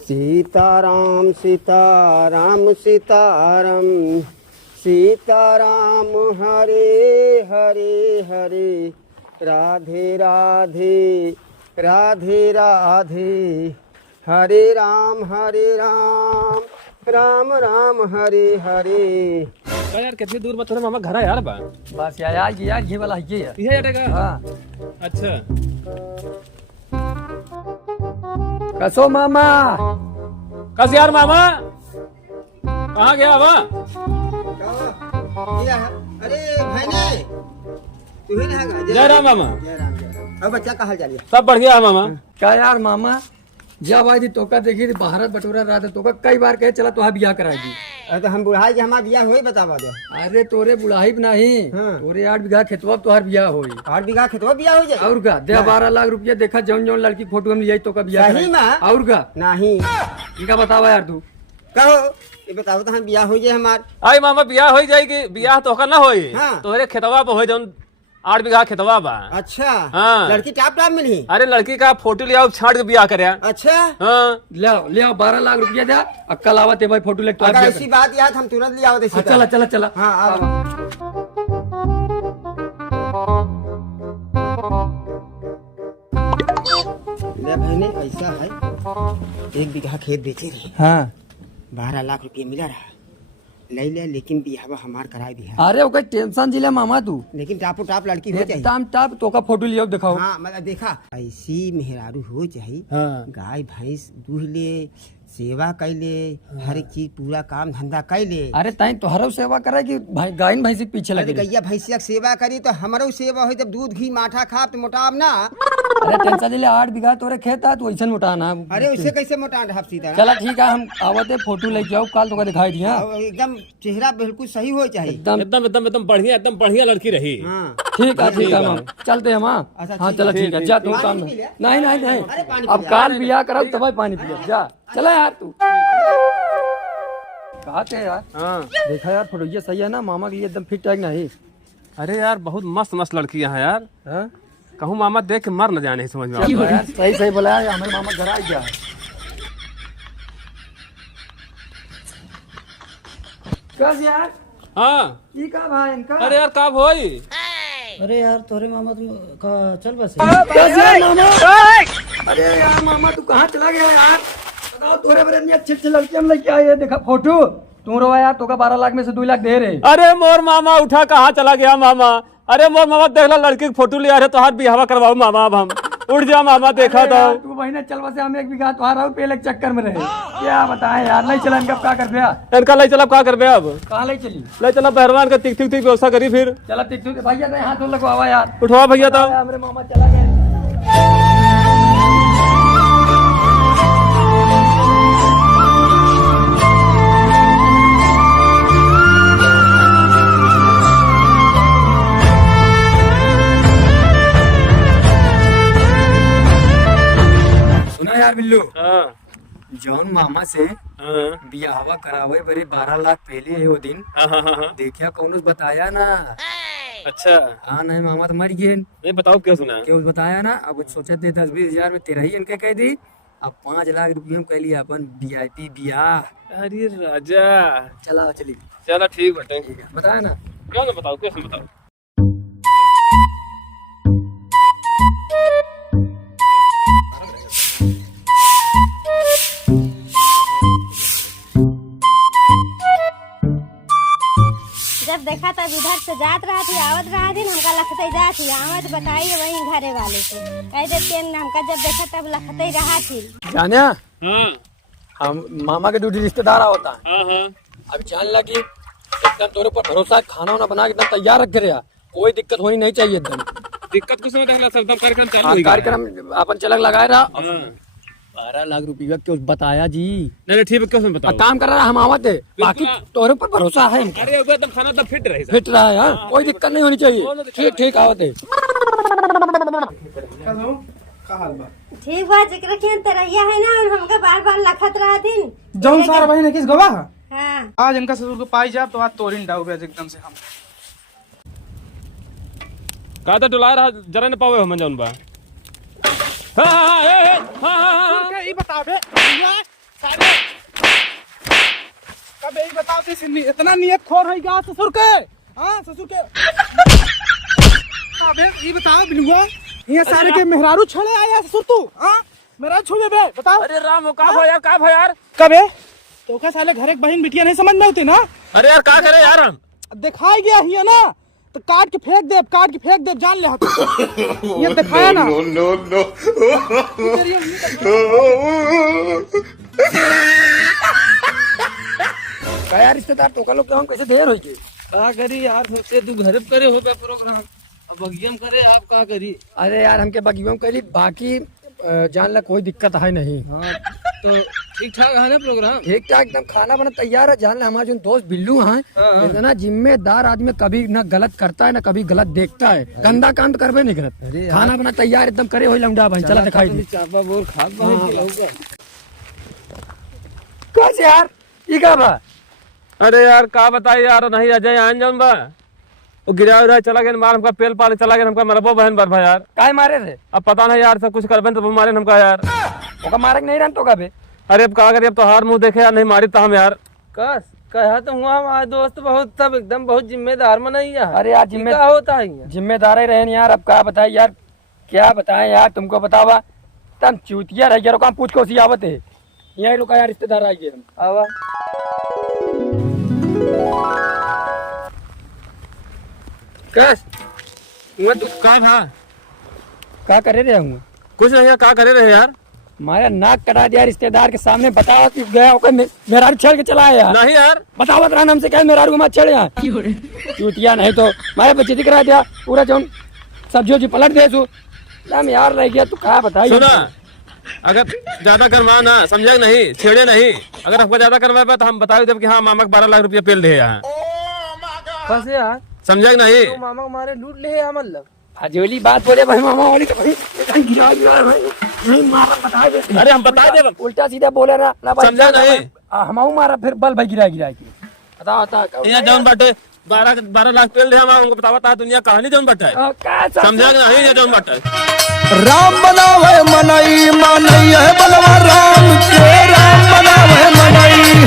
सीताराम सीताराम सीताराम सीताराम हरे हरे हरे राधे राधे राधे राधे हरे राम राम राम हरे हरे। यार कितनी दूर बता मामा घर है यार बा बस यार ये वाला ये है। ये हटेगा। हाँ अच्छा कसो मामा कस यार मामा कहाँ गया बा? अरे भाईने तू ही ना जय राम मामा। जय राम जय राम। अब बच्चा कहाँ जा लिया? सब बढ़िया है मामा। क्या यार मामा जब आई थी तोका देखी थी भारत बटोरा रहा था तोका कई बार कहे चला तो बियाह कराएगी। अरे तो हम बुढ़ाई के हमारा बियाह हुई बतावा दो। अरे तोरे बुढ़ाई भी नहीं हाँ। तोरे 8 बीघा खेतवा तोहार बियाह होई 8 बीघा खेतवा बियाह हो जाए और का दे 12 लाख रुपया देखा जौन जौन लड़की फोटो में लिया तो का बियाह सही में? और का नहीं इनका बतावा यार तू कहो ये बताओ तो हम बियाह हो जाए हमार। आई मामा बियाह हो जाएगी। बियाह तो ना होई। हाँ। तोहरे खेतवा पे हो जौन 8 बीघा खेतवा बा। अच्छा हाँ। लड़की टाप टाप मिली? अरे लड़की का फोटो ले आओ छाट के बियाह करे। अच्छा हाँ ले आओ 12 लाख रुपया दे अक्कल आवत है भाई फोटो ले अगर ऐसी बात याद हम तुरंत ले आओ देसी चला चला चला। हाँ आओ। ले बहने ऐसा है 1 बीघा खेत बेचे रहे हाँ 12 लाख रुपये मिला रहा ले ले लेकिन बिहावा हमार कराए दिया। अरे ओके टेंशन जिले मामा तू लेकिन टापो टाप लड़की हो चाहिए। टाप टाप तो का फोटो लियो दिखाओ। हाँ मतलब देखा ऐसी मेहरारू हो चाहिए। हाँ। गाय भैंस दूह ले सेवा कैले हर एक चीज पूरा काम धंधा कैले। अरे ताई तोहरो सेवा करे कि भाई गाय भैंसी के पीछे अरे लगे। गैया भैंसिया के सेवा करी तो हमारो सेवा हो जब दूध घी माठा खा तो मोटाब ना। अरे टेंशन जिले 8 बीघा तोरे खेत है तो ऐसा मोटाना। अरे उससे कैसे मोटा ढाप सीधा चला ठीक है हम आवते फोटो लेके आओ कल तो का दिखाई दिया एकदम चेहरा बिल्कुल सही हो चाहिए। एकदम एकदम बढ़िया लड़की रही। हाँ ठीक है मामा चलते हम। हाँ अच्छा, हाँ ठीक चलो है। ठीक है जा तू पानी काम पी ले। नहीं नहीं नहीं अरे पानी अब पी ले। काल बियाह कराओ तब पानी पिया जा चला यार तू कहा थे यार। हाँ देखा यार फोटो ये सही है ना मामा के लिए एकदम फिट टैग नहीं। अरे यार बहुत मस्त मस्त लड़कियां हैं यार। हाँ? कहूँ मामा देख के मर न जाने समझ में। चलो यार सही सही बोला यार हमारे मामा घर आ गया। कैसे यार हाँ ये का भाई इनका। अरे यार कब होई? अरे यार तोरे मामा तुम का चल बस कैसे यार मामा। अरे यार मामा तू कहाँ चला गया यार बताओ तोरे बड़े इतनी अच्छी अच्छी लड़कियां हम लेके आए हैं देखा फोटो तू रो यार तो का 12 लाख में से 2 लाख दे रहे। अरे मोर मामा उठा कहाँ चला गया मामा? अरे मोर मामा देख ला लड़की की फोटो ले आ रहे तो हाथ बिहावा करवाओ मामा। अब हम उठ जा मामा देखा अरे तो। यार, तू बहने चल बसे हम 1 बीघा तो रहा पहले चक्कर में रहे क्या बताएं यार नहीं चला इनका क्या कर दिया। इनका ले चला क्या करबे अब? कहाँ ले चली ले चला पहलवान का तिक तिक व्यवस्था करी फिर। चला टिक टुक भैया नहीं हाथ लगवावा यार उठवा भैया तो। हमारे मामा चला गए। सुना यार बिल्लू हाँ जौन मामा से हाँ बियाहवा करावे बरे 12 लाख पहले है वो दिन हाँ। देखिया कौन बताया ना। अच्छा हाँ नहीं मामा तो मर गए नहीं बताओ क्या सुना? क्यों बताया ना अब सोचा थे 10-20 हजार में तेरा ही इनके कह दी अब 5 लाख रुपये में कह लिया अपन VIP बियाह। अरे राजा चला चली चला ठीक बटे। बताया ना क्यों ना बताओ कैसे बताओ? जब देखा तब इधर से जात रहा थी आवत रहा थी हमका लखते जा थी आवत बताइए वही घरे वाले से कह देते हमका जब देखा तब लखते रहा थी। जाने हाँ हम मामा के दूसरी रिश्तेदार होता है हाँ हाँ अब जान लगी एकदम तोरे ऊपर भरोसा खाना वाना बना के एकदम तैयार रख रहा कोई दिक्कत होनी नहीं चाहिए एकदम। दिक्कत कुछ नहीं सब कार्यक्रम चालू हाँ, हो गया है। कार्यक्रम अपन चलक लगाए रहा हाँ। 12 लाख रुपया क्यों बताया जी। नहीं ठीक है क्यों बताओ? काम कर रहा हम आवत है बाकी तोरे ऊपर भरोसा है हमका। अरे वो एकदम खाना तो फिट रहे फिट रहा है हाँ? कोई दिक्कत नहीं होनी चाहिए ठीक ठीक आवत है। ठीक बा जिक्र किन तरैया है ना और हमका बार बार लखत रहा थी जौन सारा बहन किस गवाह हाँ आज इनका ससुर को पाई जाब तो आज तोरिन डाउ गया एकदम से हम कहा था टुला रहा जरा न पावे हम जौन बा। हाँ हाँ हाँ ये बता बे इतना नियत खोर है क्या ससुर के? हाँ ससुर के। अबे ये बताओ बिलुआ, ये सारे के मेहरारू छड़े आया ससुर तू? हाँ मेहरारू छुए बे बताओ। अरे राम का भो यार, का भो यार? कबे तो का साले घर एक बहन बिटिया नहीं समझ में होती ना? अरे यार का करे यार हम? दिखाई गया ही है ना, तो काट के फेंक दे, काट के फेंक दे, जान ले हाथ। ये दिखाया ना। क्या यार रिश्तेदार तो लोग हम कैसे देर हो गए? का करी यार, सोचे तू घर पे करे हो बे प्रोग्राम, अब बगियम करे आप का करी। अरे यार हमके बगियों करी, बाकी जान ला कोई दिक्कत है नहीं। हाँ तो ठीक ठाक है ना प्रोग्राम? ठीक ठाक एकदम, खाना बना तैयार है। जान ला हमारे जो दोस्त बिल्लू हैं, इतना जिम्मेदार आदमी, कभी ना गलत करता है ना कभी गलत देखता है। गंदा काम तो करबे नहीं करता। खाना बना तैयार एकदम करे हो लौंडा भाई, चला दिखाई दे। चापा बोर खाक बने कैसे यार ये का बा? अरे यार का बताई यार, नहीं अजय आन जाऊन बा, वो गिरा उरा चला गया मार, हमका पेल पाले चला गया, हमका मरबो बहन बर भाई यार। काय मारे थे? अब पता नहीं यार, सब कुछ करबे तो मारे हमका यार। ओका मारे नहीं रहन तो का बे? अरे अब का करिए, अब तो हार मुंह देखे यार, नहीं मारी तो हम यार। कस कहा तो हुआ हमारे दोस्त बहुत सब एकदम बहुत जिम्मेदार मनाई यार। अरे यार क्या होता है जिम्मेदार ही रहे यार। अब क्या बताए यार, क्या बताएं यार तुमको, बतावा तुम चूतिया रह गया। रोका पूछ कोसी आवत है यही रुका यार, रिश्तेदार आ गए हम। आवा कस मैं तो का था, क्या करे रहे हूँ? कुछ नहीं यार, का करे रहे यार? मारा नाक कटा दिया रिश्तेदार के सामने। बताओ कि गया होकर मेरा छेड़ के चला आया। नहीं यार बतावत रहा हमसे क्या मेरा मत छेड़ यार। चूतिया नहीं तो मारे बच्चे दिख रहा दिया पूरा जो सब्जी पलट दे तू यार रह गया। तू क्या बताइए? सुना, अगर ज्यादा करवा ना, समझा नहीं, छेड़े नहीं। अगर हमको ज्यादा करवा तो हम बता दें कि हाँ मामा 12 लाख रुपया पेल दे यहाँ। बस यार समझा नहीं? तो मामा हमारे लूट ले यार, मतलब फजूली बात बोले भाई मामा वाली तो भाई गिरा गिरा भाई नहीं मारा। बता दे। अरे हम बता दे, उल्टा सीधा बोले ना भाई, समझा नहीं? हम मारा फिर बल भाई गिरा गिरा के। बताओ यहाँ जौन बाटे 12 लाख पेल दे हम, हमको बतावा दुनिया कहानी जौन बाटे, समझा नहीं? ये जौन बाटे राम बनावे मनई, मनई है बलवा राम के, राम बनावे मनई।